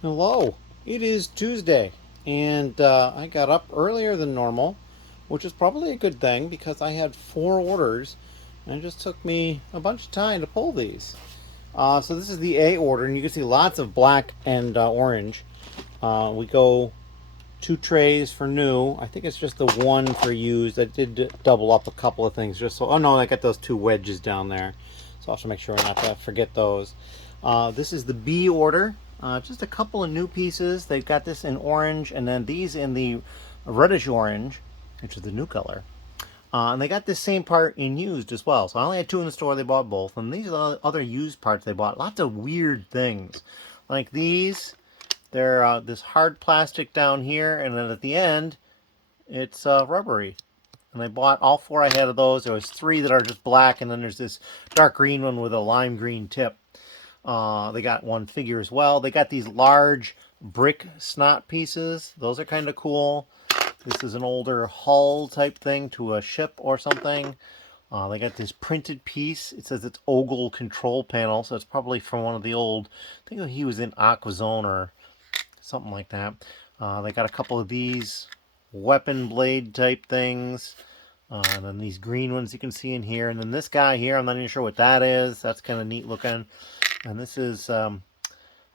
Hello, it is Tuesday, and I got up earlier than normal, which is probably a good thing because I had 4 orders, and it just took me a bunch of time to pull these. So this is the A order, and you can see lots of black and orange. We go 2 trays for new. I think it's just the one for used. I did double up a couple of things just so. Oh no, I got those 2 wedges down there, so I'll have to make sure not to forget those. This is the B order. Just a couple of new pieces. They've got this in orange, and then these in the reddish orange, which is the new color. And they got this same part in used as well. So I only had 2 in the store. They bought both, and these are the other used parts they bought. Lots of weird things, like these. They're this hard plastic down here, and then at the end, it's rubbery. And I bought all 4 I had of those. There was 3 that are just black, and then there's this dark green one with a lime green tip. They got one figure as well. They got these large brick snot pieces. Those are kind of cool. This is an older hull type thing to a ship or something. They got this printed piece. It says it's Ogle control panel, so it's probably from one of the old. I think he was in Aquazone or something like that. They got a couple of these weapon blade type things. And then these green ones you can see in here. And then this guy here, I'm not even sure what that is. That's kind of neat looking. And this is, I don't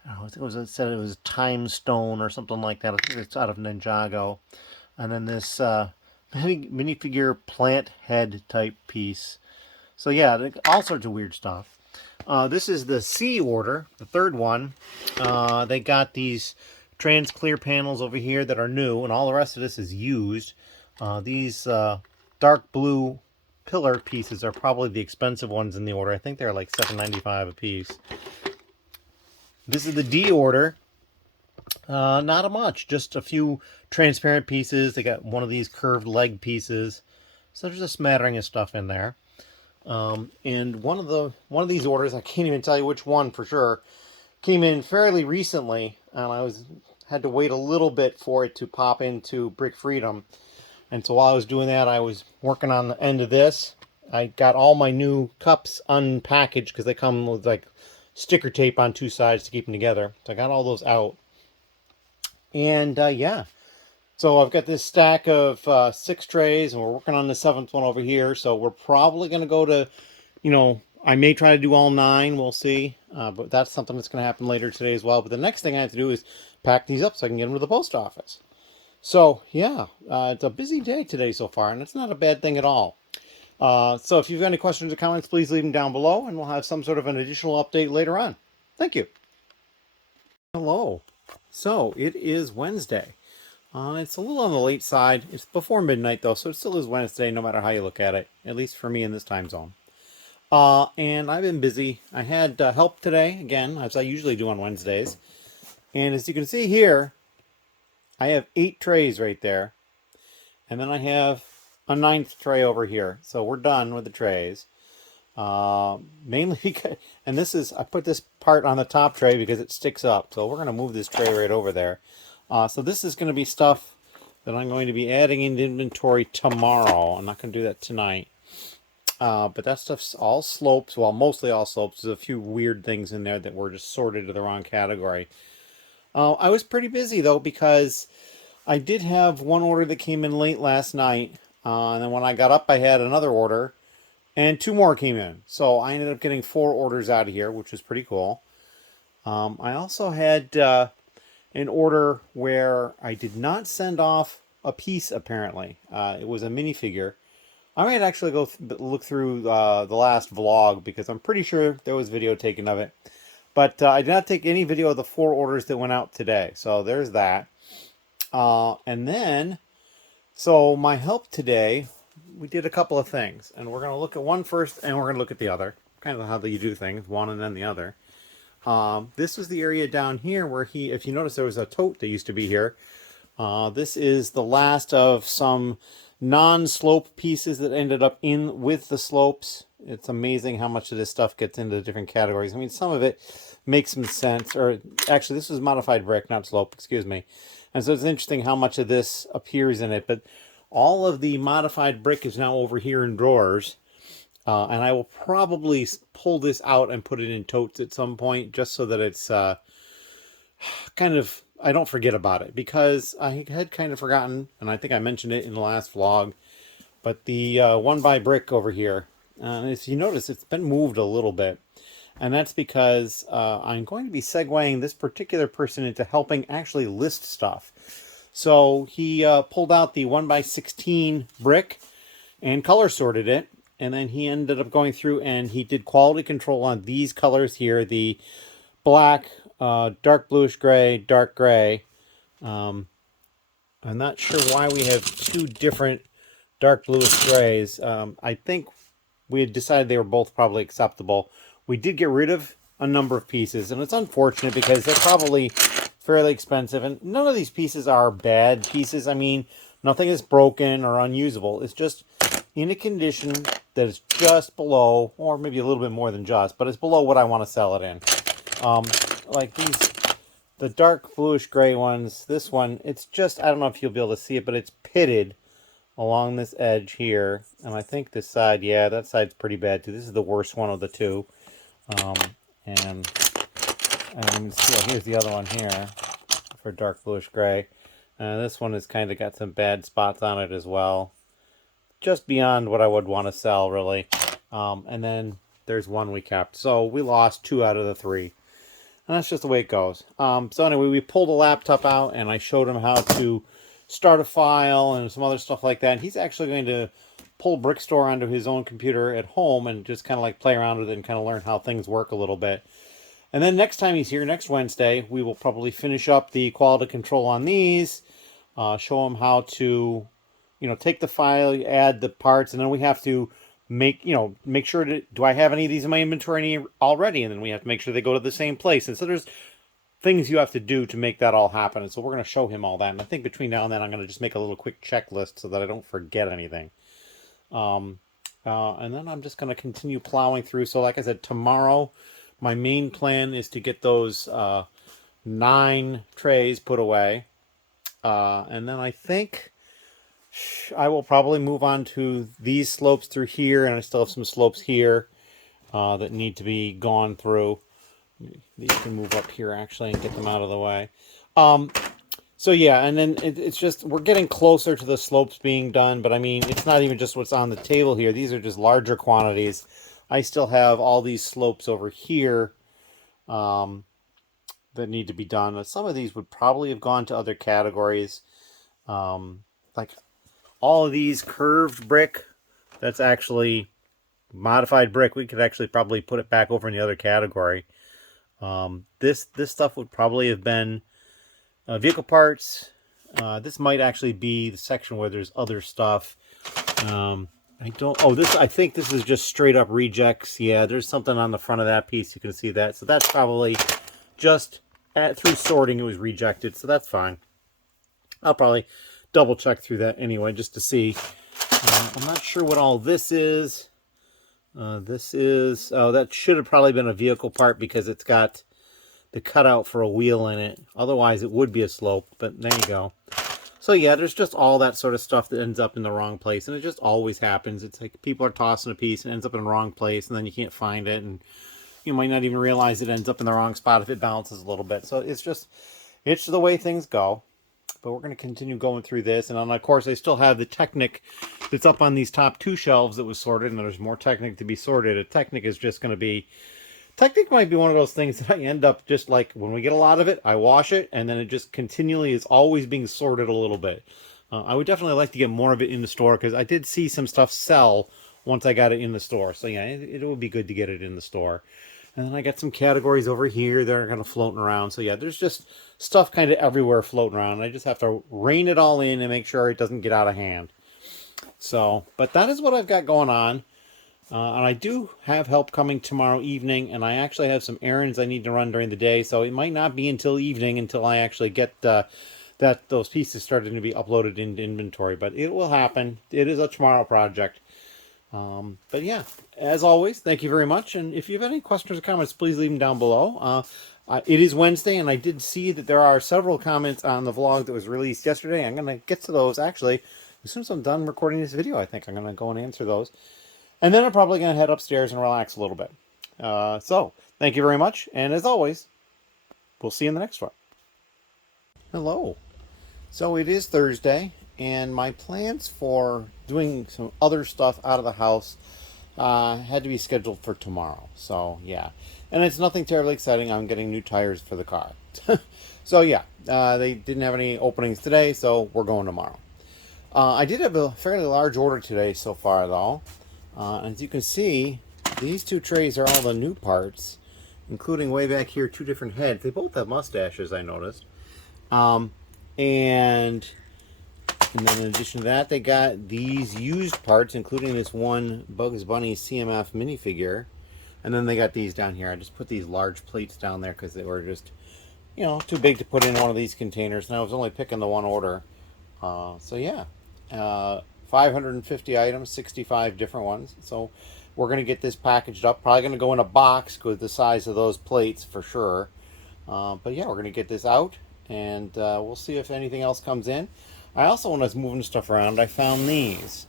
know, I think it said it was Time Stone or something like that. I think it's out of Ninjago. And then this minifigure plant head type piece. So yeah, all sorts of weird stuff. This is the C order, the third one. They got these trans clear panels over here that are new, and all the rest of this is used. These dark blue pillar pieces are probably the expensive ones in the order. I think they're like $7.95 a piece. This is the D order. Not a much, just a few transparent pieces. They got one of these curved leg pieces. So there's a smattering of stuff in there. And one of these orders, I can't even tell you which one for sure, came in fairly recently, and I had to wait a little bit for it to pop into Brick Freedom. And so while I was doing that, I was working on the end of this. I got all my new cups unpackaged because they come with like sticker tape on 2 sides to keep them together. So I got all those out. And yeah, so I've got this stack of 6 trays, and we're working on the 7th one over here. So we're probably going to go to, I may try to do all 9. We'll see. But that's something that's going to happen later today as well. But the next thing I have to do is pack these up so I can get them to the post office. So yeah, it's a busy day today so far, and it's not a bad thing at all. So if you've got any questions or comments, please leave them down below, and we'll have some sort of an additional update later on. Thank you. Hello. So it is Wednesday. It's a little on the late side. It's before midnight though, so it still is Wednesday no matter how you look at it, at least for me in this time zone. And I've been busy. I had help today, again, as I usually do on Wednesdays. And as you can see here, I have 8 trays right there. And then I have a 9th tray over here. So we're done with the trays. Mainly because, and this is, I put this part on the top tray because it sticks up. So we're going to move this tray right over there. So this is going to be stuff that I'm going to be adding into inventory tomorrow. I'm not going to do that tonight. But that stuff's all slopes. Well, mostly all slopes. There's a few weird things in there that were just sorted to the wrong category. I was pretty busy though because I did have one order that came in late last night. And then when I got up, I had another order. And 2 more came in. So I ended up getting 4 orders out of here, which was pretty cool. I also had an order where I did not send off a piece, apparently. It was a minifigure. I might actually go look through the last vlog because I'm pretty sure there was video taken of it. But I did not take any video of the 4 orders that went out today. So there's that. And then, so my help today, we did a couple of things. And we're going to look at one first and we're going to look at the other. Kind of how you do things, one and then the other. This was the area down here where if you notice there was a tote that used to be here. This is the last of some non-slope pieces that ended up in with the slopes. It's amazing how much of this stuff gets into different categories. I mean, some of it makes some sense. Or actually, this was modified brick, not slope, excuse me. And so it's interesting how much of this appears in it. But all of the modified brick is now over here in drawers. And I will probably pull this out and put it in totes at some point just so that it's I don't forget about it because I had kind of forgotten, and I think I mentioned it in the last vlog, but the one by brick over here, as you notice, it's been moved a little bit. And that's because I'm going to be segueing this particular person into helping actually list stuff. So he pulled out the 1x16 brick and color sorted it. And then he ended up going through and he did quality control on these colors here. The black, dark bluish gray, dark gray. I'm not sure why we have two different dark bluish grays. I think we had decided they were both probably acceptable. We did get rid of a number of pieces, and it's unfortunate because they're probably fairly expensive, and none of these pieces are bad pieces. I mean, nothing is broken or unusable. It's just in a condition that is just below, or maybe a little bit more than just, but it's below what I want to sell it in. Like these, the dark bluish gray ones, this one, it's just, I don't know if you'll be able to see it, but it's pitted along this edge here. And I think this side, yeah, that side's pretty bad too. This is the worst one of the two. And see, here's the other one here for dark bluish gray. This one has kind of got some bad spots on it as well. Just beyond what I would want to sell, really. And then there's one we kept. So we lost 2 out of the 3. And that's just the way it goes. So anyway, we pulled a laptop out and I showed him how to start a file and some other stuff like that. He's actually going to pull Brickstore onto his own computer at home and just kind of like play around with it and kind of learn how things work a little bit. And then next time he's here, next Wednesday, we will probably finish up the quality control on these, show him how to, take the file, add the parts, and then we have to make sure do I have any of these in my inventory already? And then we have to make sure they go to the same place. And so there's things you have to do to make that all happen. And so we're going to show him all that. And I think between now and then, I'm going to just make a little quick checklist so that I don't forget anything. And then I'm just going to continue plowing through. So like I said, tomorrow, my main plan is to get those 9 trays put away. And then I think I will probably move on to these slopes through here. And I still have some slopes here that need to be gone through. These can move up here actually and get them out of the way. So yeah, and then it's just, we're getting closer to the slopes being done, but I mean, it's not even just what's on the table here. These are just larger quantities. I still have all these slopes over here that need to be done. Some of these would probably have gone to other categories. Like all of these curved brick, that's actually modified brick. We could actually probably put it back over in the other category. This stuff would probably have been vehicle parts. This might actually be the section where there's other stuff. I think this is just straight up rejects. Yeah, there's something on the front of that piece. You can see that. So that's probably just through sorting it was rejected. So that's fine. I'll probably double check through that anyway, just to see. I'm not sure what all this is. That should have probably been a vehicle part because it's got the cutout for a wheel in it. Otherwise, it would be a slope, but there you go. So yeah, there's just all that sort of stuff that ends up in the wrong place, and it just always happens. It's like people are tossing a piece and it ends up in the wrong place, and then you can't find it, and you might not even realize it ends up in the wrong spot if it bounces a little bit. So it's the way things go. But we're going to continue going through this. And then, of course, I still have the Technic that's up on these top 2 shelves that was sorted. And there's more Technic to be sorted. A Technic is just going to be... Technic might be one of those things that I end up just like, when we get a lot of it, I wash it. And then it just continually is always being sorted a little bit. I would definitely like to get more of it in the store because I did see some stuff sell once I got it in the store. So yeah, it would be good to get it in the store. And then I got some categories over here that are kind of floating around. So yeah, there's just stuff kind of everywhere floating around. I just have to rein it all in and make sure it doesn't get out of hand. So, but that is what I've got going on. And I do have help coming tomorrow evening. And I actually have some errands I need to run during the day. So it might not be until evening until I actually get those pieces started to be uploaded into inventory. But it will happen. It is a tomorrow project. But yeah, as always, thank you very much. And if you have any questions or comments, please leave them down below. It is Wednesday, and I did see that there are several comments on the vlog that was released yesterday. I'm going to get to those, actually, as soon as I'm done recording this video. I think I'm going to go and answer those. And then I'm probably going to head upstairs and relax a little bit. So, thank you very much. And as always, we'll see you in the next one. Hello. So it is Thursday, and my plans for doing some other stuff out of the house had to be scheduled for tomorrow. So yeah, and it's nothing terribly exciting. I'm getting new tires for the car. So yeah, they didn't have any openings today, so we're going tomorrow. I did have a fairly large order today so far, though. As you can see, these two trays are all the new parts, including way back here, two different heads. They both have mustaches, I noticed. Um, and then in addition to that, they got these used parts, including this one Bugs Bunny CMF minifigure. And then they got these down here. I just put these large plates down there because they were just, too big to put in one of these containers. And I was only picking the one order. So yeah, 550 items, 65 different ones. So we're going to get this packaged up. Probably going to go in a box with the size of those plates for sure. But yeah, we're going to get this out, and we'll see if anything else comes in. I also, when I was moving stuff around, I found these.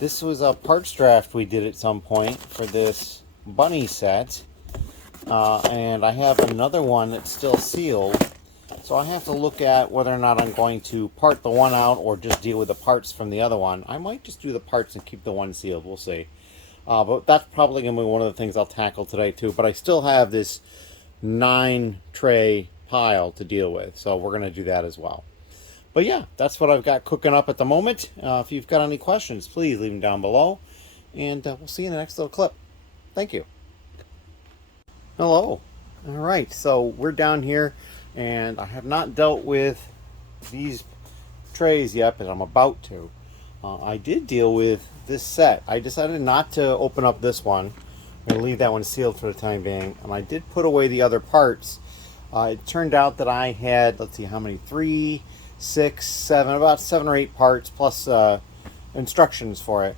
This was a parts draft we did at some point for this bunny set. And I have another one that's still sealed. So I have to look at whether or not I'm going to part the one out or just deal with the parts from the other one. I might just do the parts and keep the one sealed. We'll see. But that's probably going to be one of the things I'll tackle today too. But I still have this 9-tray pile to deal with. So we're going to do that as well. But yeah, that's what I've got cooking up at the moment. If you've got any questions, please leave them down below. And we'll see you in the next little clip. Thank you. Hello. All right, so we're down here, and I have not dealt with these trays yet, but I'm about to. I did deal with this set. I decided not to open up this one. I'm going to leave that one sealed for the time being. And I did put away the other parts. It turned out that I had, let's see, how many? 3, 6, 7, about 7 or 8 parts plus instructions for it.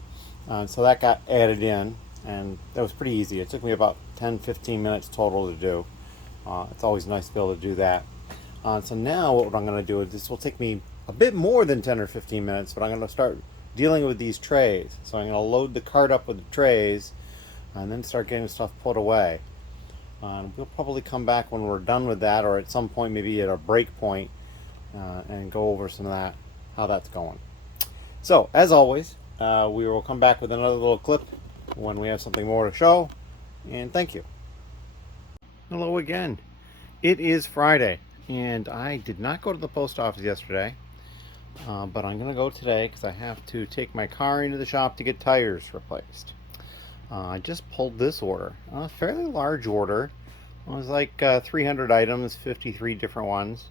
So that got added in, and that was pretty easy. It took me about 10-15 minutes total to do. It's always nice to be able to do that. So now what I'm going to do is this will take me a bit more than 10 or 15 minutes, but I'm going to start dealing with these trays. So I'm going to load the cart up with the trays and then start getting stuff put away. We'll probably come back when we're done with that, or at some point maybe at a break point, and go over some of that, how that's going. So as always, we will come back with another little clip when we have something more to show. And thank you. Hello again. It is Friday, and I did not go to the post office yesterday, but I'm going to go today because I have to take my car into the shop to get tires replaced. I just pulled this order, a fairly large order. It was like 300 items, 53 different ones.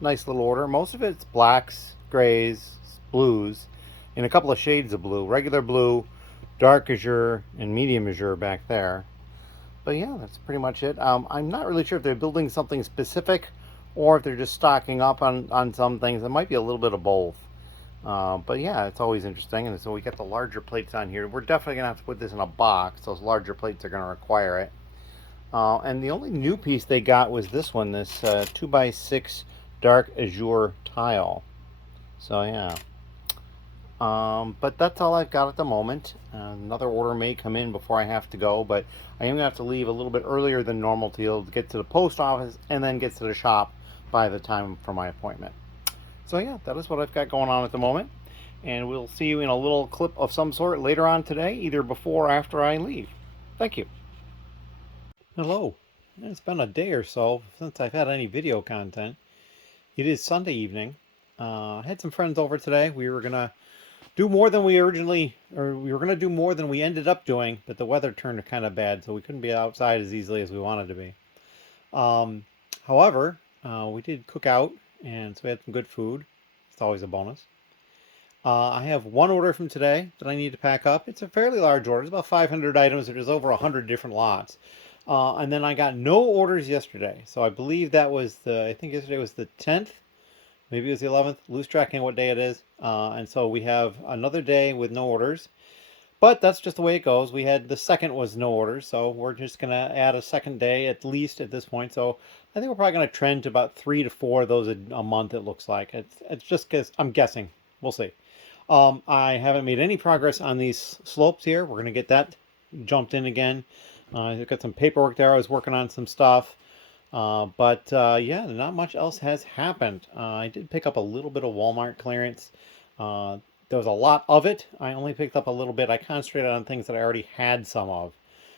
Nice little order. Most of it's blacks, grays, blues, and a couple of shades of blue. Regular blue, dark azure, and medium azure back there. But yeah, that's pretty much it. I'm not really sure if they're building something specific or if they're just stocking up on some things. It might be a little bit of both. But yeah, it's always interesting. And so we got the larger plates on here. We're definitely going to have to put this in a box. Those larger plates are going to require it. And the only new piece they got was this one, this 2x6 dark azure tile. So yeah. But that's all I've got at the moment. Another order may come in before I have to go, but I am going to have to leave a little bit earlier than normal to be able to get to the post office and then get to the shop by the time for my appointment. So yeah, that is what I've got going on at the moment. And we'll see you in a little clip of some sort later on today, either before or after I leave. Thank you. Hello. It's been a day or so since I've had any video content. It is Sunday evening. I had some friends over today. We were going to do more than we originally, or we were going to do more than we ended up doing, but the weather turned kind of bad, so we couldn't be outside as easily as we wanted to be. However, we did cook out, and so we had some good food. It's always a bonus. I have one order from today that I need to pack up. It's a fairly large order. It's about 500 items. There's over 100 different lots. And then I got no orders yesterday. So I believe that was I think yesterday was the 10th. Maybe it was the 11th. Lose track of what day it is. And so we have another day with no orders. But that's just the way it goes. We had the second was no orders. So we're just going to add a second day at least at this point. So I think we're probably going to trend to about 3 to 4 of those a month, it looks like. It's just because I'm guessing. We'll see. I haven't made any progress on these slopes here. We're going to get that jumped in again. I've got some paperwork there. I was working on some stuff. Yeah, not much else has happened. I did pick up a little bit of Walmart clearance. Uh, there was a lot of it. I only picked up a little bit. I concentrated on things that I already had some of.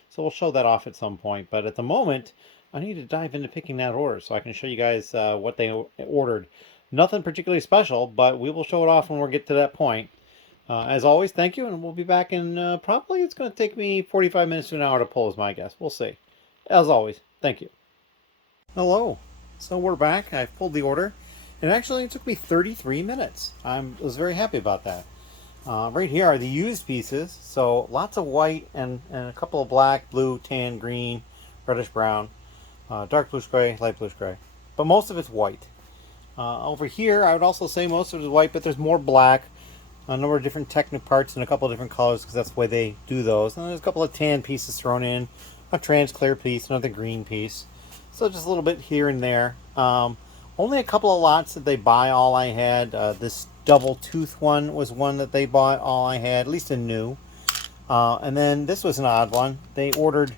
So we'll show that off at some point. But at the moment, I need to dive into picking that order so I can show you guys what they ordered. Nothing particularly special, but we will show it off when we get to that point. As always, thank you, and we'll be back in probably it's going to take me 45 minutes to an hour to pull, is my guess. We'll see. As always, thank you. Hello. So we're back. I've pulled the order. And actually, it took me 33 minutes. I was very happy about that. Right here are the used pieces. So lots of white and a couple of black, blue, tan, green, reddish brown, dark bluish gray, light bluish gray. But most of it's white. Over here, I would also say most of it is white, but there's more black, a number of different Technic parts in a couple of different colors because that's the way they do those. And there's a couple of tan pieces thrown in, a trans clear piece, another green piece. So just a little bit here and there. Only a couple of lots that they buy all I had. This double tooth one was one that they bought all I had, at least in new. And then this was an odd one. They ordered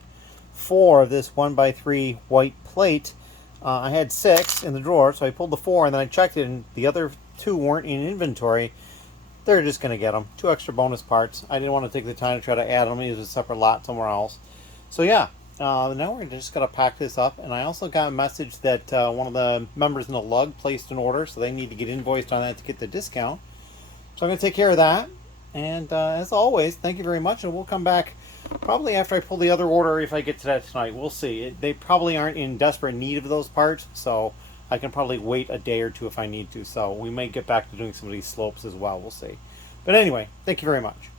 4 of this 1x3 white plate. I had 6 in the drawer, so I pulled the 4 and then I checked it, and the other 2 weren't in inventory. They're just going to get them. 2 extra bonus parts. I didn't want to take the time to try to add them. It was a separate lot somewhere else. So yeah, now we're just going to pack this up. And I also got a message that one of the members in the lug placed an order, so they need to get invoiced on that to get the discount. So I'm going to take care of that. And as always, thank you very much. And we'll come back probably after I pull the other order if I get to that tonight. We'll see. They probably aren't in desperate need of those parts, so I can probably wait a day or two if I need to. So we may get back to doing some of these slopes as well. We'll see. But anyway, thank you very much.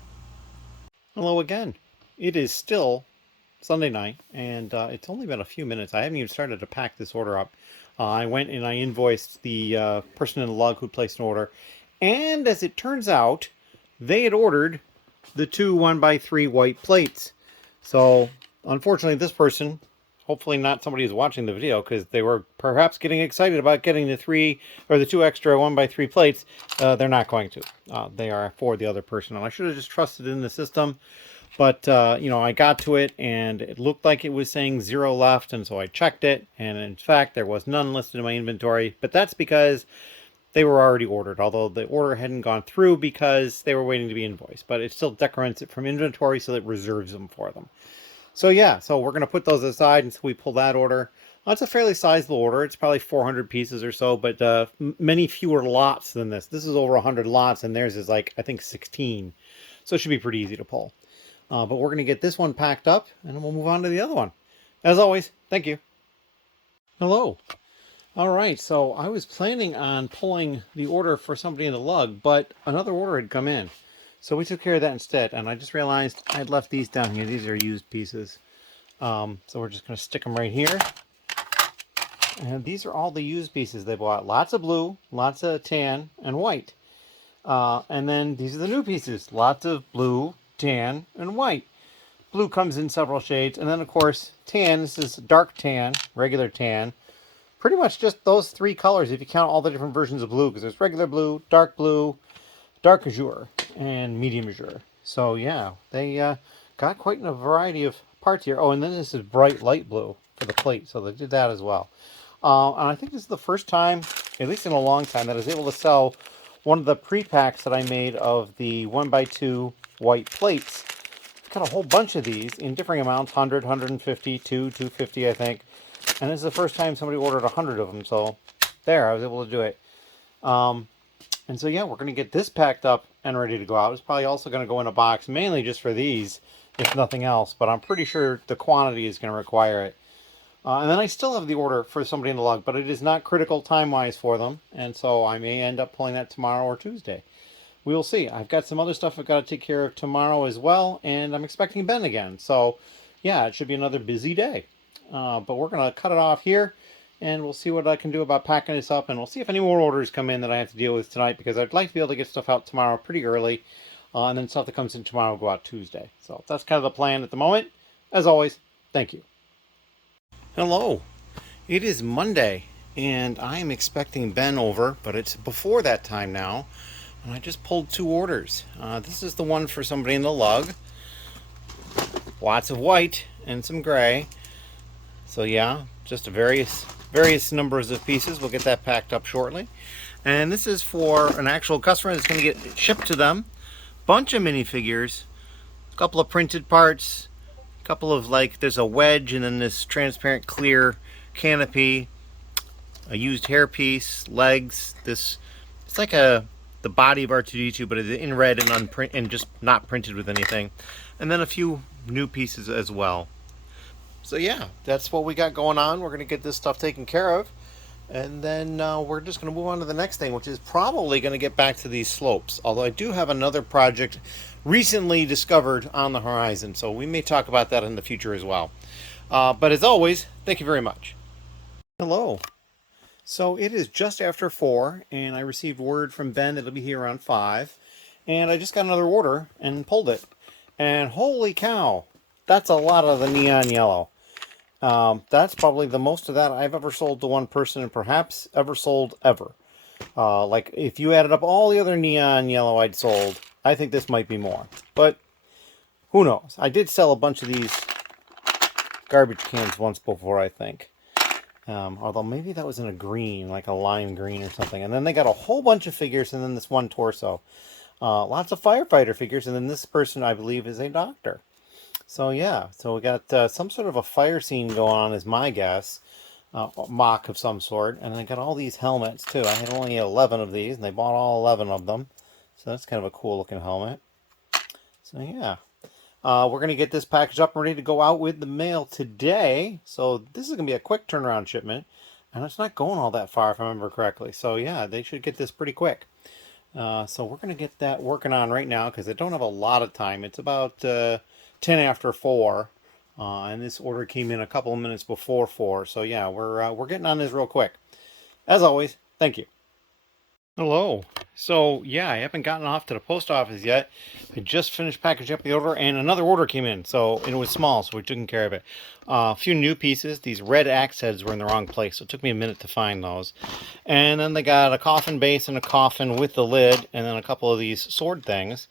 Hello again. It is still Sunday night, and it's only been a few minutes. I haven't even started to pack this order up. I went and I invoiced the person in the lug who placed an order, and as it turns out, they had ordered the 2 1x3 white plates. So unfortunately, this person, hopefully not somebody who's watching the video, because they were perhaps getting excited about getting the 2 extra 1x3 plates, they're not going to. They are for the other person, and I should have just trusted in the system. But, I got to it, and it looked like it was saying 0 left, and so I checked it, and in fact, there was none listed in my inventory. But that's because they were already ordered, although the order hadn't gone through because they were waiting to be invoiced. But it still decrements it from inventory, so it reserves them for them. So yeah, so we're going to put those aside until we pull that order. It's a fairly sizable order. It's probably 400 pieces or so, but many fewer lots than this. This is over 100 lots, and theirs is like, I think, 16. So it should be pretty easy to pull. But we're going to get this one packed up, and then we'll move on to the other one. As always, thank you. Hello. All right, so I was planning on pulling the order for somebody in the lug, but another order had come in. So we took care of that instead, and I just realized I'd left these down here. These are used pieces. So we're just going to stick them right here. And these are all the used pieces they bought. Lots of blue, lots of tan, and white. And then these are the new pieces. Lots of blue, tan, and white. Blue comes in several shades. And then, of course, tan. This is dark tan, regular tan. Pretty much just those 3 colors if you count all the different versions of blue, because there's regular blue, dark azure, and medium azure. So, yeah, they got quite a variety of parts here. Oh, and then this is bright light blue for the plate, so they did that as well. And I think this is the first time, at least in a long time, that I was able to sell one of the pre-packs that I made of the 1x2 white plates. Got a whole bunch of these in differing amounts, 100, 150, 250, I think. And this is the first time somebody ordered 100 of them, so there, I was able to do it. And so, yeah, we're going to get this packed up and ready to go out. It's probably also going to go in a box, mainly just for these, if nothing else. But I'm pretty sure the quantity is going to require it. And then I still have the order for somebody in the lug, but it is not critical time-wise for them. And so I may end up pulling that tomorrow or Tuesday. We will see. I've got some other stuff I've got to take care of tomorrow as well. And I'm expecting Ben again. So, yeah, it should be another busy day. But we're going to cut it off here. And we'll see what I can do about packing this up. And we'll see if any more orders come in that I have to deal with tonight. Because I'd like to be able to get stuff out tomorrow pretty early. And then stuff that comes in tomorrow will go out Tuesday. So that's kind of the plan at the moment. As always, thank you. Hello. It is Monday. And I am expecting Ben over. But it's before that time now. And I just pulled 2 orders. This is the one for somebody in the lug. Lots of white and some gray. So yeah, just a various numbers of pieces. We'll get that packed up shortly. And this is for an actual customer that's going to get shipped to them. Bunch of minifigures, a couple of printed parts, a couple of, like, there's a wedge and then this transparent clear canopy, a used hairpiece, legs, this, it's like the body of R2-D2, but it's in red and just not printed with anything. And then a few new pieces as well. So yeah, that's what we got going on. We're going to get this stuff taken care of. And then we're just going to move on to the next thing, which is probably going to get back to these slopes. Although I do have another project recently discovered on the horizon. So we may talk about that in the future as well. But as always, thank you very much. Hello. So it is just after 4, and I received word from Ben that it'll be here around 5. And I just got another order and pulled it. And holy cow, that's a lot of the neon yellow. That's probably the most of that I've ever sold to one person, and perhaps ever sold ever. Like, if you added up all the other neon yellow I'd sold, I think this might be more. But who knows? I did sell a bunch of these garbage cans once before, I think. Although maybe that was in a green, like a lime green or something. And then they got a whole bunch of figures, and then this one torso. Lots of firefighter figures, and then this person, I believe, is a doctor. So yeah, so we got some sort of a fire scene going on, is my guess. Mock of some sort. And I got all these helmets, too. I had only 11 of these, and they bought all 11 of them. So that's kind of a cool looking helmet. So yeah. We're going to get this package up and ready to go out with the mail today. So this is going to be a quick turnaround shipment. And it's not going all that far, if I remember correctly. So yeah, they should get this pretty quick. So we're going to get that working on right now, because I don't have a lot of time. It's about 10 after 4. And this order came in a couple of minutes before 4. So yeah, we're getting on this real quick. As always, thank you. Hello. So yeah, I haven't gotten off to the post office yet. I just finished packaging up the order, and another order came in. So it was small, so we took care of it. A few new pieces. These red axe heads were in the wrong place, so it took me a minute to find those. And then they got a coffin base and a coffin with the lid, and then a couple of these sword things.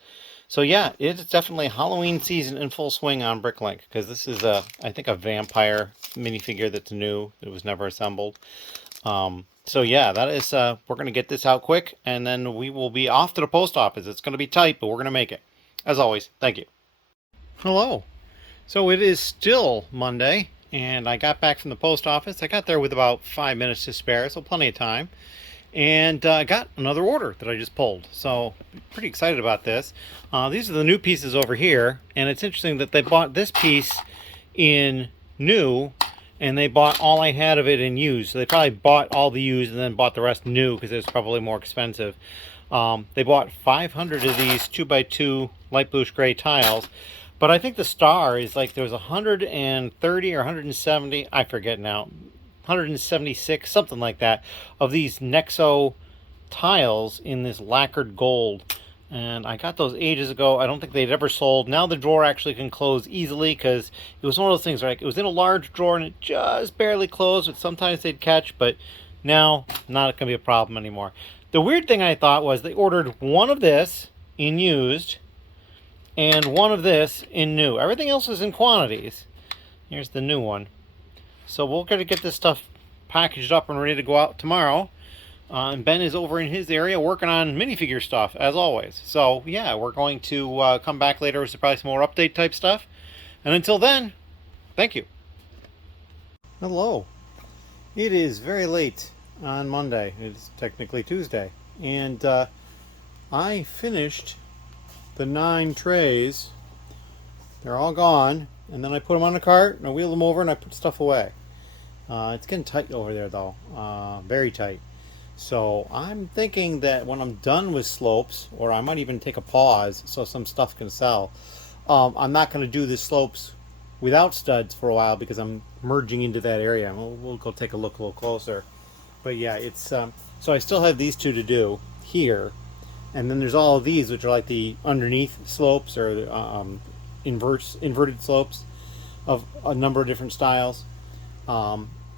So yeah, it's definitely Halloween season in full swing on Bricklink, because this is I think a vampire minifigure that's new. It was never assembled. So yeah, that is, we're going to get this out quick, and then we will be off to the post office. It's going to be tight, but we're going to make it. As always, thank you. Hello. So it is still Monday, and I got back from the post office. I got there with about 5 minutes to spare, so plenty of time. And I got another order that I just pulled. So pretty excited about this. These are the new pieces over here, and it's interesting that they bought this piece in new, and they bought all I had of it in used. So they probably bought all the used and then bought the rest new, because it was probably more expensive. They bought 500 of these 2x2 light bluish gray tiles. But I think the star is like, there was 130 or 170, I forget now, 176, something like that, of these Nexo tiles in this lacquered gold. And I got those ages ago. I don't think they'd ever sold. Now the drawer actually can close easily, because it was one of those things, right? It was in a large drawer and it just barely closed, but sometimes they'd catch, but now not going to be a problem anymore. The weird thing I thought was they ordered one of this in used and one of this in new. Everything else is in quantities. Here's the new one. So we're going to get this stuff packaged up and ready to go out tomorrow. And Ben is over in his area working on minifigure stuff, as always. So, yeah, we're going to come back later with probably some more update type stuff. And until then, thank you. Hello. It is very late on Monday. It's technically Tuesday. And I finished the 9 trays. They're all gone. And then I put them on a cart, and I wheeled them over, and I put stuff away. It's getting tight over there, though. Very tight. So I'm thinking that when I'm done with slopes, or I might even take a pause so some stuff can sell, I'm not going to do the slopes without studs for a while, because I'm merging into that area. We'll go take a look a little closer. But yeah, it's so I still have these two to do here, and then there's all of these, which are like the underneath slopes, or inverted slopes of a number of different styles.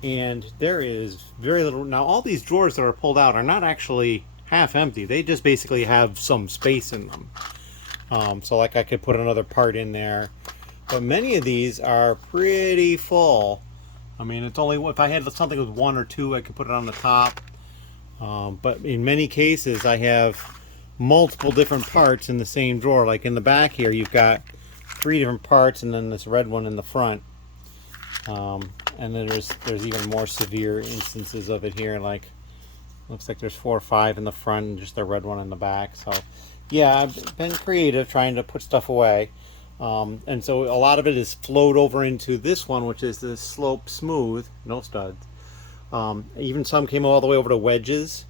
And there is very little. Now, all these drawers that are pulled out are not actually half empty. They just basically have some space in them. So like I could put another part in there. But many of these are pretty full. I mean, it's only if I had something with one or two, I could put it on the top. But in many cases, I have multiple different parts in the same drawer. Like in the back here, you've got 3 different parts, and then this red one in the front. And then there's even more severe instances of it here. Like looks like there's 4 or 5 in the front, and just the red one in the back. So yeah, I've been creative trying to put stuff away. And so a lot of it is flowed over into this one, which is the slope smooth, no studs. Even some came all the way over to wedges.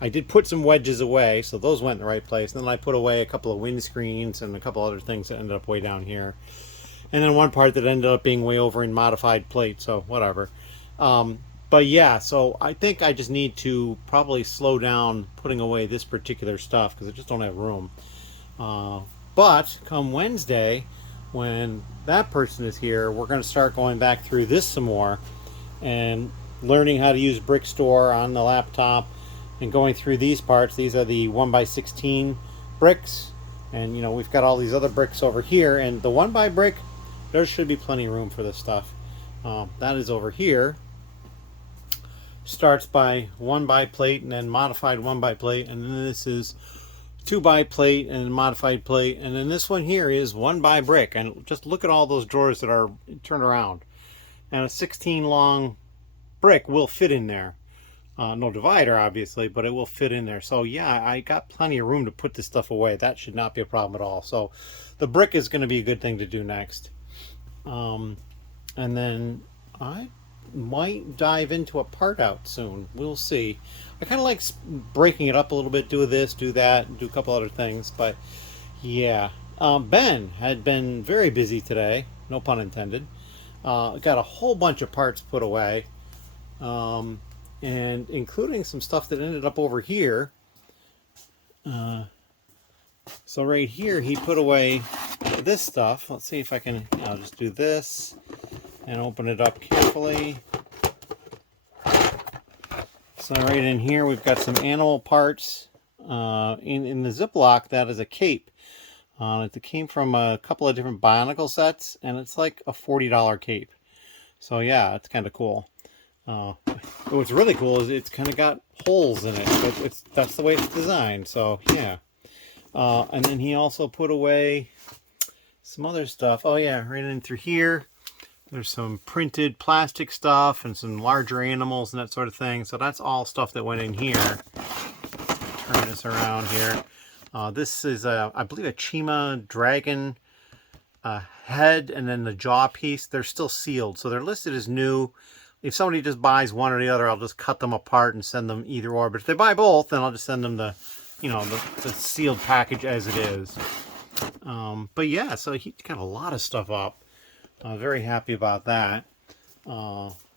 I did put some wedges away, so those went in the right place. And then I put away a couple of windscreens and a couple other things that ended up way down here. And then one part that ended up being way over in modified plate, so whatever. But yeah, so I think I just need to probably slow down putting away this particular stuff because I just don't have room. But come Wednesday, when that person is here, we're going to start going back through this some more and learning how to use Brickstore on the laptop and going through these parts. These are the 1x16 bricks, and you know we've got all these other bricks over here, and the 1x brick, there should be plenty of room for this stuff. That is over here. Starts by 1x plate and then modified 1x plate, and then this is 2x plate and modified plate, and then this one here is 1x brick. And just look at all those drawers that are turned around, and a 16 long brick will fit in there. No divider obviously, but it will fit in there. So yeah, I got plenty of room to put this stuff away. That should not be a problem at all. So the brick is going to be a good thing to do next. And then I might dive into a part out soon. We'll see. I kind of like breaking it up a little bit, do this, do that, do a couple other things. But yeah, Ben had been very busy today, no pun intended. Got a whole bunch of parts put away, and including some stuff that ended up over here. So right here he put away this stuff. Let's see if I can, I'll just do this and open it up carefully. So right in here we've got some animal parts. In the Ziploc, that is a cape. It came from a couple of different Bionicle sets, and it's like a $40 cape. So yeah, it's kind of cool. What's really cool is it's kind of got holes in it, but that's the way it's designed. So yeah. And then he also put away some other stuff. Oh yeah, right in through here. There's some printed plastic stuff and some larger animals and that sort of thing. So that's all stuff that went in here. Turn this around here. This is, I believe, a Chima dragon head, and then the jaw piece. They're still sealed, so they're listed as new. If somebody just buys one or the other, I'll just cut them apart and send them either or. But if they buy both, then I'll just send them the sealed package as it is. But yeah, so he got a lot of stuff up. Very happy about that.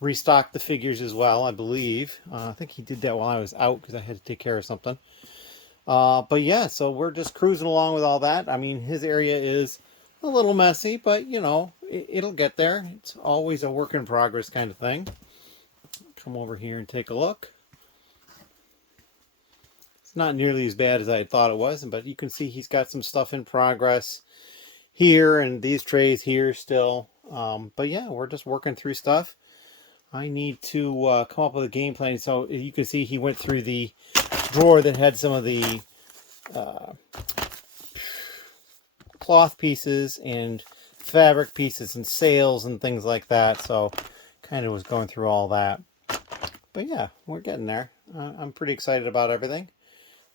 Restocked the figures as well, I believe. I think he did that while I was out because I had to take care of something. But yeah, so we're just cruising along with all that. I mean, his area is a little messy, but you know, it'll get there. It's always a work in progress kind of thing. Come over here and take a look. It's not nearly as bad as I thought it was, but you can see he's got some stuff in progress here and these trays here still. But yeah, we're just working through stuff. I need to come up with a game plan. So you can see he went through the drawer that had some of the cloth pieces and fabric pieces and sails and things like that. So kind of was going through all that. But yeah, we're getting there. I'm pretty excited about everything.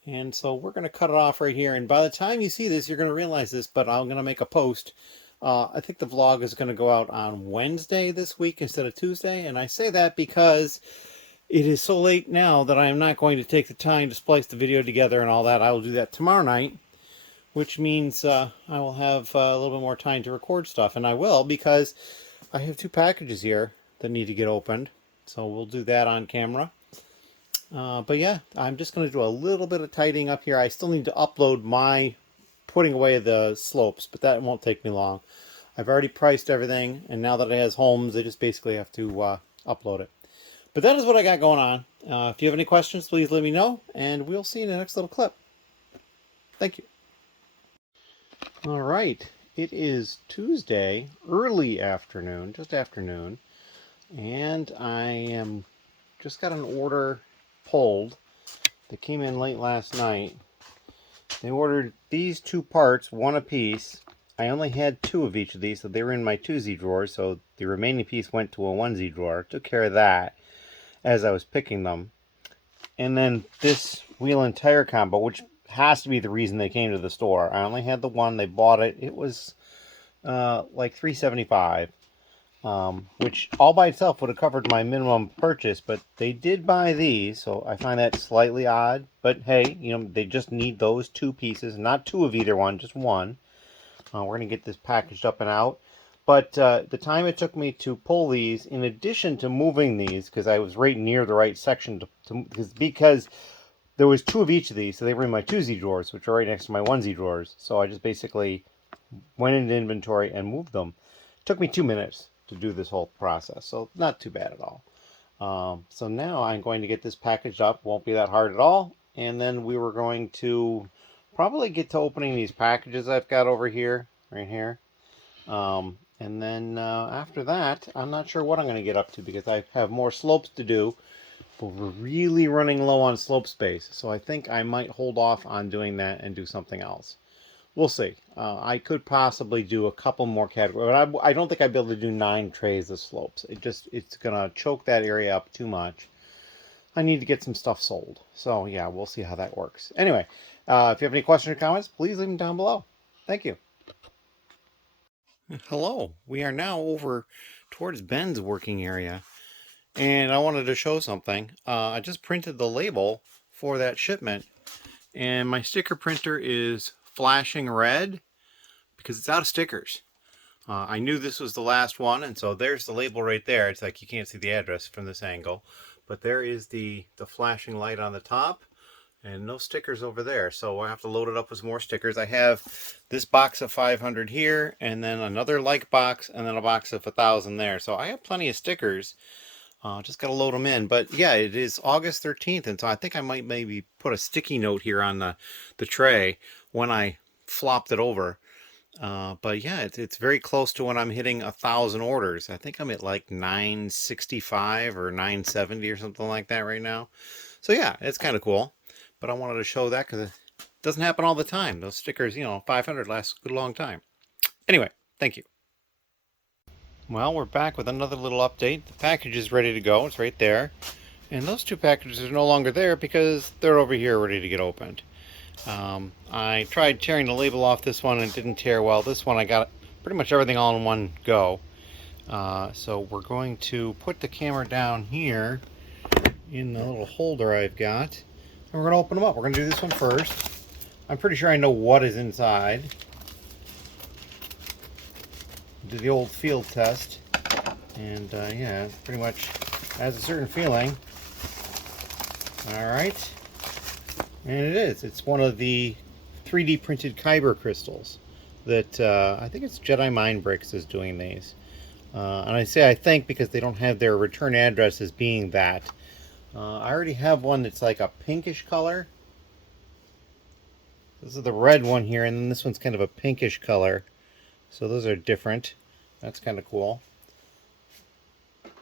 And so we're going to cut it off right here. And by the time you see this, you're going to realize this, but I'm going to make a post. I think the vlog is going to go out on Wednesday this week instead of Tuesday. And I say that because it is so late now that I am not going to take the time to splice the video together and all that. I will do that tomorrow night, which means I will have a little bit more time to record stuff. And I will, because I have 2 packages here that need to get opened. So we'll do that on camera. But yeah, I'm just going to do a little bit of tidying up here. I still need to upload my putting away the slopes, but that won't take me long. I've already priced everything, and now that it has homes, I just basically have to upload it. But that is what I got going on. If you have any questions, please let me know, and we'll see you in the next little clip. Thank you. All right, it is Tuesday, early afternoon, just afternoon. And I am just got an order pulled that came in late last night. They ordered these two parts, one a piece. I only had two of each of these, so they were in my 2Z drawer, so the remaining piece went to a 1Z drawer. Took care of that as I was picking them. And then this wheel and tire combo, which has to be the reason they came to the store. I only had the one. They bought it. It was like $3.75, which all by itself would have covered my minimum purchase. But they did buy these, so I find that slightly odd. But hey, you know, they just need those two pieces, not two of either one, just one. We're going to get this packaged up and out. But the time it took me to pull these, in addition to moving these, because I was right near the right section, because there was two of each of these, so they were in my 2Z drawers, which are right next to my 1Z drawers. So I just basically went into inventory and moved them. It took me 2 minutes to do this whole process, so not too bad at all. So now I'm going to get this packaged up. Won't be that hard at all. And then we were going to probably get to opening these packages I've got over here, right here. And then after that, I'm not sure what I'm going to get up to because I have more slopes to do. But we're really running low on slope space. So I think I might hold off on doing that and do something else. We'll see. I could possibly do a couple more categories, but I don't think I'd be able to do 9 trays of slopes. It's gonna choke that area up too much. I need to get some stuff sold. So yeah, we'll see how that works. Anyway, if you have any questions or comments, please leave them down below. Thank you. Hello. We are now over towards Ben's working area, and I wanted to show something. I just printed the label for that shipment, and my sticker printer is flashing red because it's out of stickers. I knew this was the last one, and so there's the label right there. It's like you can't see the address from this angle, but there is the flashing light on the top, and no stickers over there. So I have to load it up with more stickers. I have this box of 500 here, and then another like box, and then a box of 1,000 there. So I have plenty of stickers. Just got to load them in. But yeah, it is August 13th, and so I think I might maybe put a sticky note here on the tray when I flopped it over. But yeah, it's very close to when I'm hitting 1,000 orders. I think I'm at like 965 or 970 or something like that right now. So yeah, it's kind of cool. But I wanted to show that because it doesn't happen all the time. Those stickers, 500 lasts a good long time. Anyway, thank you. Well, we're back with another little update. The package is ready to go. It's right there. And those two packages are no longer there because they're over here ready to get opened. I tried tearing the label off this one and it didn't tear well. This one I got pretty much everything all in one go. So we're going to put the camera down here in the little holder I've got. And we're going to open them up. We're going to do this one first. I'm pretty sure I know what is inside. Did the old field test. And yeah, pretty much has a certain feeling. Alright. And it is. It's one of the 3D printed Kyber crystals that I think it's Jedi Mind Bricks is doing these. And I say I think because they don't have their return address as being that. I already have one that's like a pinkish color. This is the red one here, and then this one's kind of a pinkish color. So those are different. That's kind of cool.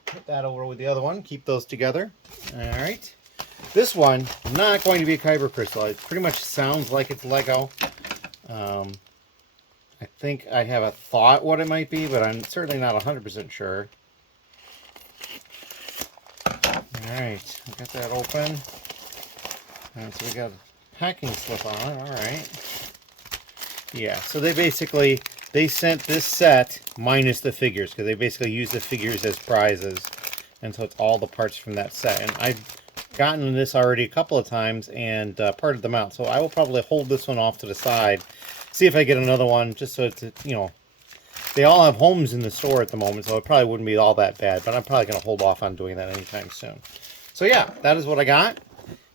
Put that over with the other one. Keep those together. Alright. This one, not going to be a Kyber crystal. It pretty much sounds like it's Lego. I think I have a thought what it might be, but I'm certainly not 100% sure. Alright, we got that open. So we got a packing slip on it. Alright. Yeah, so they sent this set minus the figures, because they basically use the figures as prizes. And so it's all the parts from that set. And I've gotten this already a couple of times and parted them out. So I will probably hold this one off to the side, see if I get another one, just so it's, they all have homes in the store at the moment, so it probably wouldn't be all that bad, but I'm probably going to hold off on doing that anytime soon. So yeah, that is what I got.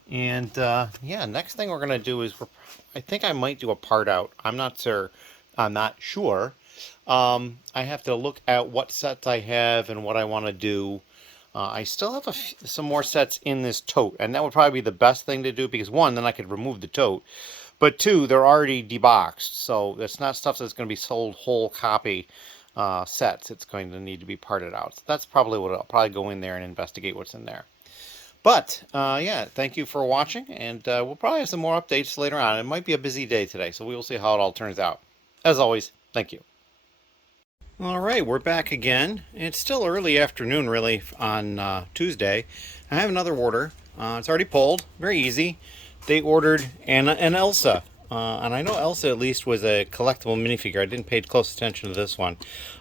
And yeah, next thing we're going to do is, I think I might do a part out. I'm not sure. I have to look at what sets I have and what I want to do. I still have some more sets in this tote, and that would probably be the best thing to do because, one, then I could remove the tote. But two, they're already deboxed, so it's not stuff that's going to be sold whole copy. sets, it's going to need to be parted out. So that's probably what I'll probably go in there and investigate what's in there. But yeah, thank you for watching, and we'll probably have some more updates later on. It might be a busy day today, so we will see how it all turns out. As always, thank you. All right, we're back again. It's still early afternoon, really, on Tuesday. I have another order. It's already pulled. Very easy. They ordered an Elsa. And I know Elsa at least was a collectible minifigure. I didn't pay close attention to this one.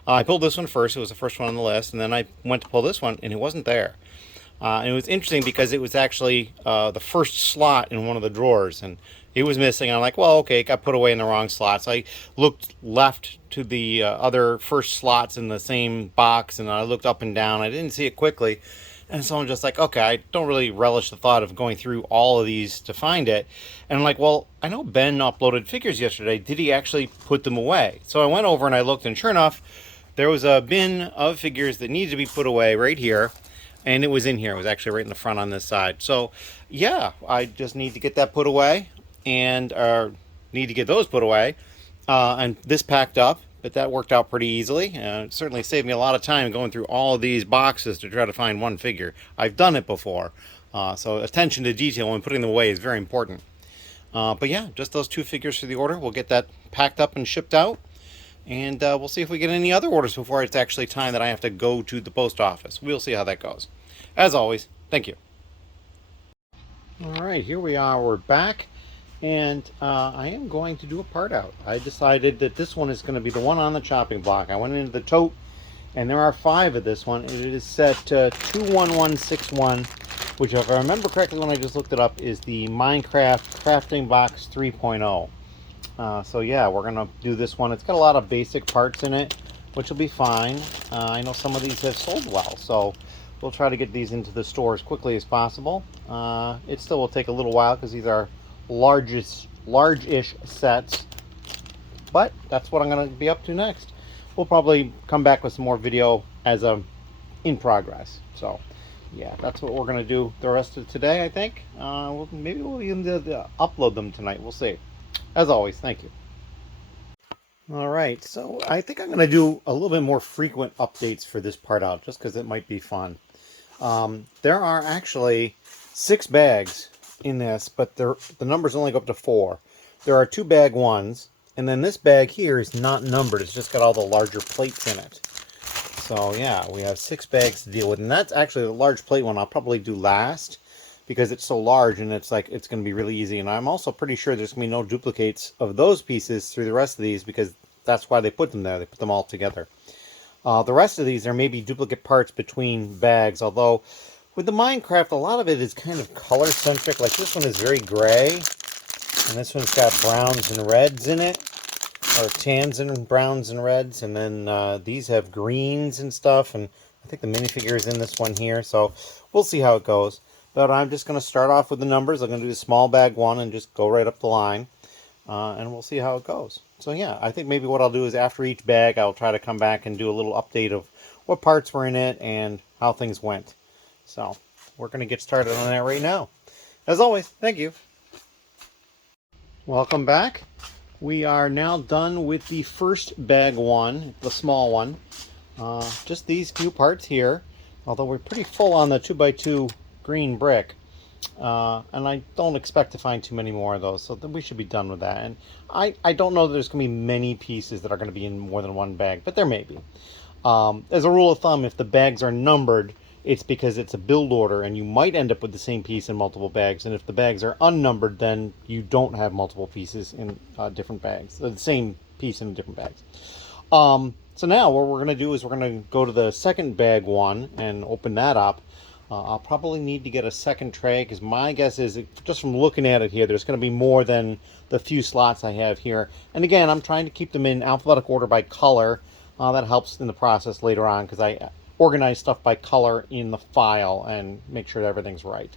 I pulled this one first. It was the first one on the list. And then I went to pull this one, and it wasn't there. And it was interesting because it was actually the first slot in one of the drawers, and it was missing. I'm like, well, okay, it got put away in the wrong slot. So I looked left to the other first slots in the same box, and I looked up and down. I didn't see it quickly. And so I'm just like, okay, I don't really relish the thought of going through all of these to find it. And I'm like, well, I know Ben uploaded figures yesterday. Did he actually put them away? So I went over and I looked, and sure enough, there was a bin of figures that needed to be put away right here. And it was in here. It was actually right in the front on this side. So, yeah, I just need to get that put away, and need to get those put away. And this packed up, but that worked out pretty easily. It certainly saved me a lot of time going through all of these boxes to try to find one figure. I've done it before. So attention to detail when putting them away is very important. But yeah, just those two figures for the order. We'll get that packed up and shipped out. And we'll see if we get any other orders before it's actually time that I have to go to the post office. We'll see how that goes. As always, thank you. All right, here we are. We're back. And I am going to do a part out. I decided that this one is going to be the one on the chopping block. I went into the tote, and there are 5 of this one. It is set 21161, which, if I remember correctly when I just looked it up, is the Minecraft Crafting Box 3.0. So yeah, we're going to do this one. It's got a lot of basic parts in it, which will be fine. I know some of these have sold well, so we'll try to get these into the store as quickly as possible. It still will take a little while because these are large-ish sets, but that's what I'm going to be up to next. We'll probably come back with some more video as in progress. So yeah, that's what we're going to do the rest of today, I think. Maybe we'll even upload them tonight. We'll see. As always, thank you. All right, so I think I'm going to do a little bit more frequent updates for this part out, just because it might be fun. There are actually 6 bags in this, but the numbers only go up to 4. There are 2 bag 1s, and then this bag here is not numbered. It's just got all the larger plates in it. So yeah, we have 6 bags to deal with, and that's actually the large plate one I'll probably do last, because it's so large and it's going to be really easy. And I'm also pretty sure there's going to be no duplicates of those pieces through the rest of these, because that's why they put them there. They put them all together. The rest of these, there may be duplicate parts between bags, although with the Minecraft, a lot of it is kind of color-centric. Like this one is very gray, and this one's got browns and reds in it, or tans and browns and reds, and then these have greens and stuff, and I think the minifigure is in this one here, so we'll see how it goes. But I'm just going to start off with the numbers. I'm going to do the small bag 1 and just go right up the line. And we'll see how it goes. So yeah, I think maybe what I'll do is after each bag, I'll try to come back and do a little update of what parts were in it and how things went. So we're going to get started on that right now. As always, thank you. Welcome back. We are now done with the first bag 1, the small one. Just these few parts here, although we're pretty full on the 2x2 green brick, and I don't expect to find too many more of those, so we should be done with that. And I don't know that there's going to be many pieces that are going to be in more than one bag, but there may be. As a rule of thumb, if the bags are numbered, it's because it's a build order, and you might end up with the same piece in multiple bags. And if the bags are unnumbered, then you don't have multiple pieces in different bags, the same piece in different bags. So now what we're going to do is we're going to go to the second bag 1 and open that up. I'll probably need to get a second tray, because my guess is, just from looking at it here, there's going to be more than the few slots I have here. And again, I'm trying to keep them in alphabetical order by color. That helps in the process later on, because I organize stuff by color in the file and make sure everything's right.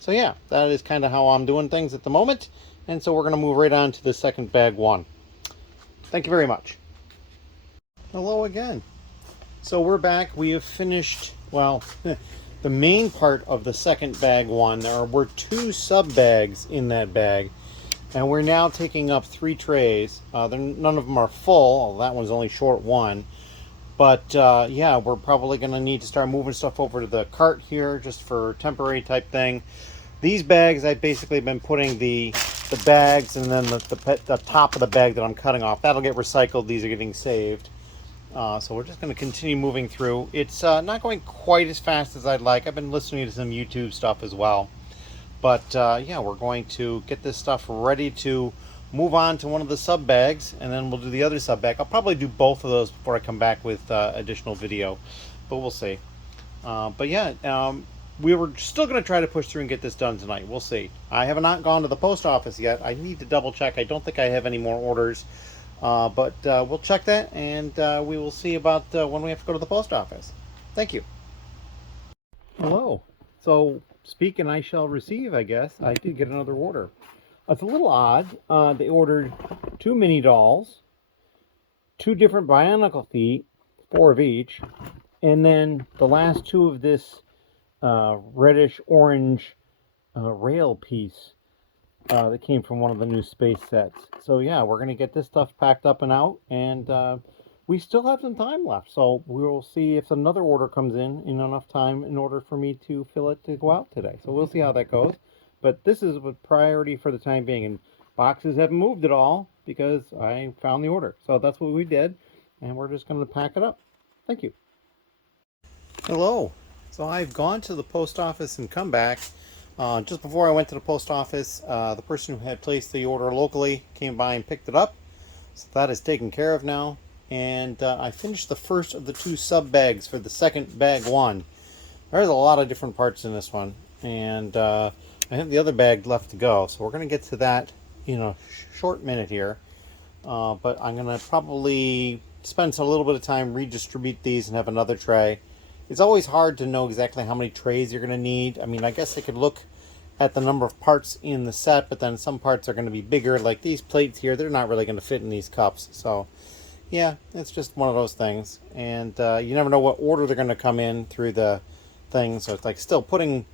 So yeah, that is kind of how I'm doing things at the moment. And so we're going to move right on to the second bag 1. Thank you very much. Hello again. So we're back. We have finished, well, the main part of the second bag 1. There were 2 sub bags in that bag, and we're now taking up 3 trays. None of them are full. That one's only short 1. But yeah, we're probably going to need to start moving stuff over to the cart here just for temporary type thing. These bags, I've basically been putting the bags and then the top of the bag that I'm cutting off. That'll get recycled. These are getting saved. So we're just going to continue moving through. It's not going quite as fast as I'd like. I've been listening to some YouTube stuff as well. But yeah, we're going to get this stuff ready to move on to one of the sub bags, and then we'll do the other sub bag. I'll probably do both of those before I come back with additional video, but we'll see. But yeah, we were still going to try to push through and get this done tonight. We'll see. I have not gone to the post office yet. I need to double check. I don't think I have any more orders. But we'll check that, and we will see about when we have to go to the post office. Thank you. Hello. So, speak and I shall receive, I guess. I did get another order. It's a little odd. They ordered 2 mini dolls, 2 different Bionicle feet, 4 of each, and then the last 2 of this reddish-orange rail piece that came from one of the new space sets. So yeah, we're going to get this stuff packed up and out, and we still have some time left. So we will see if another order comes in enough time in order for me to fill it to go out today. So we'll see how that goes. But this is a priority for the time being, and boxes haven't moved at all because I found the order. So that's what we did, and we're just going to pack it up. Thank you. Hello. So I've gone to the post office and come back. Just before I went to the post office, the person who had placed the order locally came by and picked it up. So that is taken care of now. And I finished the first of the 2 sub bags for the second bag 1. There's a lot of different parts in this one. And I have the other bag left to go. So we're going to get to that in a short minute here. But I'm going to probably spend a little bit of time redistribute these and have another tray. It's always hard to know exactly how many trays you're going to need. I mean, I guess I could look at the number of parts in the set, but then some parts are going to be bigger. Like these plates here, they're not really going to fit in these cups. So, yeah, it's just one of those things. And you never know what order they're going to come in through the thing. So it's like still putting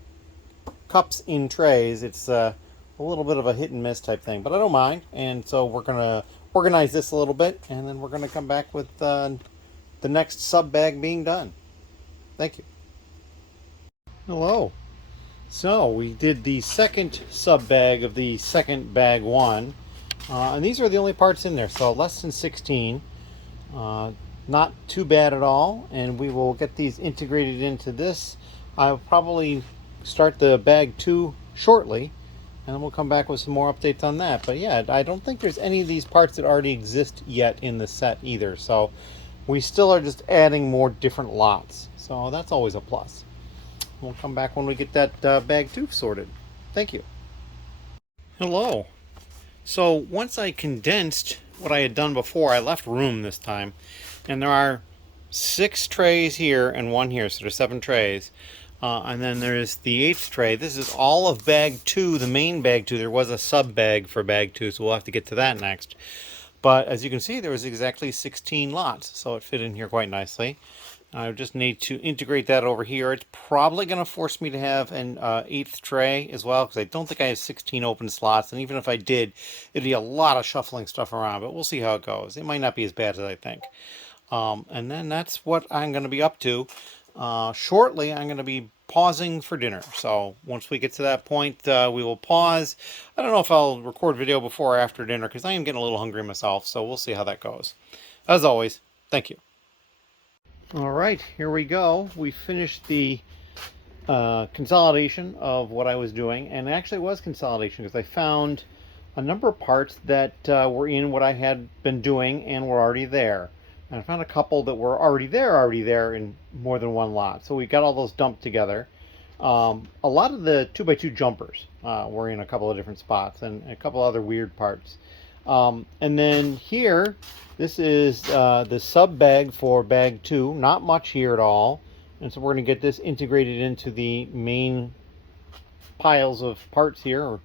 cups in trays. It's a little bit of a hit and miss type thing, but I don't mind. And so we're going to organize this a little bit, and then we're going to come back with the next sub bag being done. Thank you. Hello. So we did the second sub bag of the second bag 1. And these are the only parts in there, so less than 16. Not too bad at all. And we will get these integrated into this. I'll probably start the bag 2 shortly. And then we'll come back with some more updates on that. But yeah, I don't think there's any of these parts that already exist yet in the set either. So we still are just adding more different lots. So that's always a plus. We'll come back when we get that bag 2 sorted. Thank you. Hello. So once I condensed what I had done before, I left room this time. And there are 6 trays here and 1 here. So there's 7 trays. And then there's the 8th tray. This is all of bag 2, the main bag 2. There was a sub bag for bag 2, so we'll have to get to that next. But as you can see, there was exactly 16 lots, so it fit in here quite nicely. I just need to integrate that over here. It's probably going to force me to have an 8th tray as well, because I don't think I have 16 open slots. And even if I did, it'd be a lot of shuffling stuff around, but we'll see how it goes. It might not be as bad as I think. And then that's what I'm going to be up to. Shortly, I'm going to be pausing for dinner. So once we get to that point, we will pause. I don't know if I'll record video before or after dinner, because I am getting a little hungry myself. So we'll see how that goes. As always, thank you. All right, here we go. We finished the consolidation of what I was doing, and it actually was consolidation because I found a number of parts that were in what I had been doing and were already there. And I found a couple that were already there in more than one lot. So we got all those dumped together. A lot of the 2x2 jumpers were in a couple of different spots, and a couple other weird parts. And then here, this is the sub bag for bag 2. Not much here at all. And so we're going to get this integrated into the main piles of parts here, or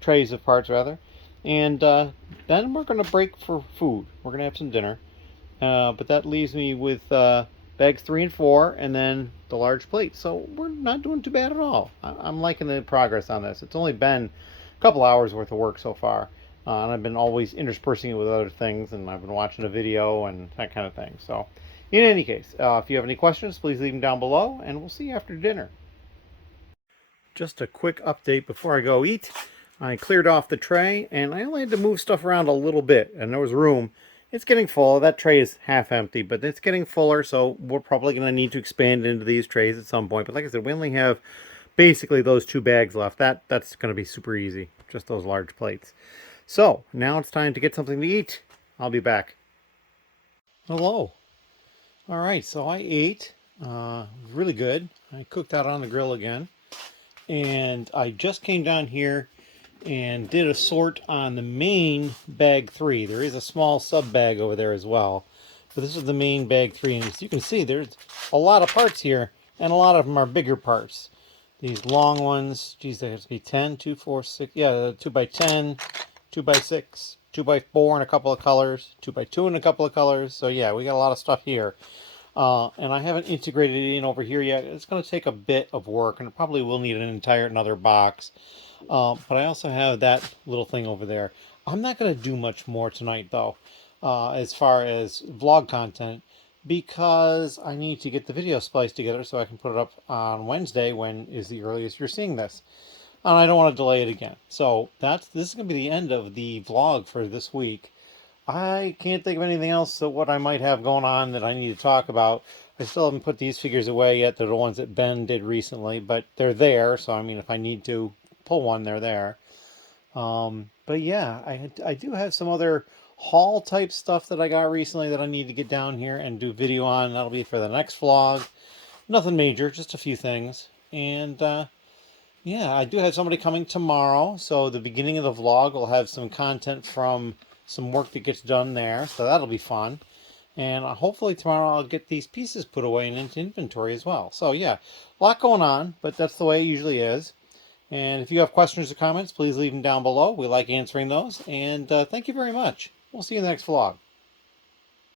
trays of parts rather. And then we're going to break for food. We're going to have some dinner. But that leaves me with bags 3 and 4, and then the large plate. So we're not doing too bad at all. I'm liking the progress on this. It's only been a couple hours worth of work so far. And I've been always interspersing it with other things, and I've been watching a video and that kind of thing. So In any case, if you have any questions, please leave them down below, and we'll see you after dinner. Just a quick update before I go eat. I cleared off the tray, and I only had to move stuff around a little bit, and there was room. It's getting full. That tray is half empty, but it's getting fuller, so we're probably going to need to expand into these trays at some point. But like I said, we only have basically those 2 bags left. That's going to be super easy, just those large plates. So now it's time to get something to eat. I'll be back. Hello. All right, so I ate. Really good. I cooked out on the grill again. And I just came down here and did a sort on the main bag 3. There is a small sub bag over there as well. But this is the main bag 3. And as you can see, there's a lot of parts here. And a lot of them are bigger parts. These long ones, geez, they have to be 10, 2, 4, 6. Yeah, 2 by 10, 2 by 6, 2 by 4 in a couple of colors, 2 by 2 in a couple of colors. So yeah, we got a lot of stuff here. And I haven't integrated it in over here yet. It's going to take a bit of work, and it probably will need another box. But I also have that little thing over there. I'm not going to do much more tonight, though, as far as vlog content, because I need to get the video spliced together so I can put it up on Wednesday, when is the earliest you're seeing this. And I don't want to delay it again. So this is going to be the end of the vlog for this week. I can't think of anything else that what I might have going on that I need to talk about. I still haven't put these figures away yet. They're the ones that Ben did recently, but they're there. So, I mean, if I need to pull one, they're there. But yeah, I do have some other haul type stuff that I got recently that I need to get down here and do video on. That'll be for the next vlog. Nothing major, just a few things. And yeah, I do have somebody coming tomorrow. So the beginning of the vlog will have some content from some work that gets done there, so that'll be fun. And hopefully tomorrow I'll get these pieces put away and into inventory as well. So yeah, a lot going on, but that's the way it usually is. And if you have questions or comments, please leave them down below. We like answering those. And thank you very much. We'll see you in the next vlog.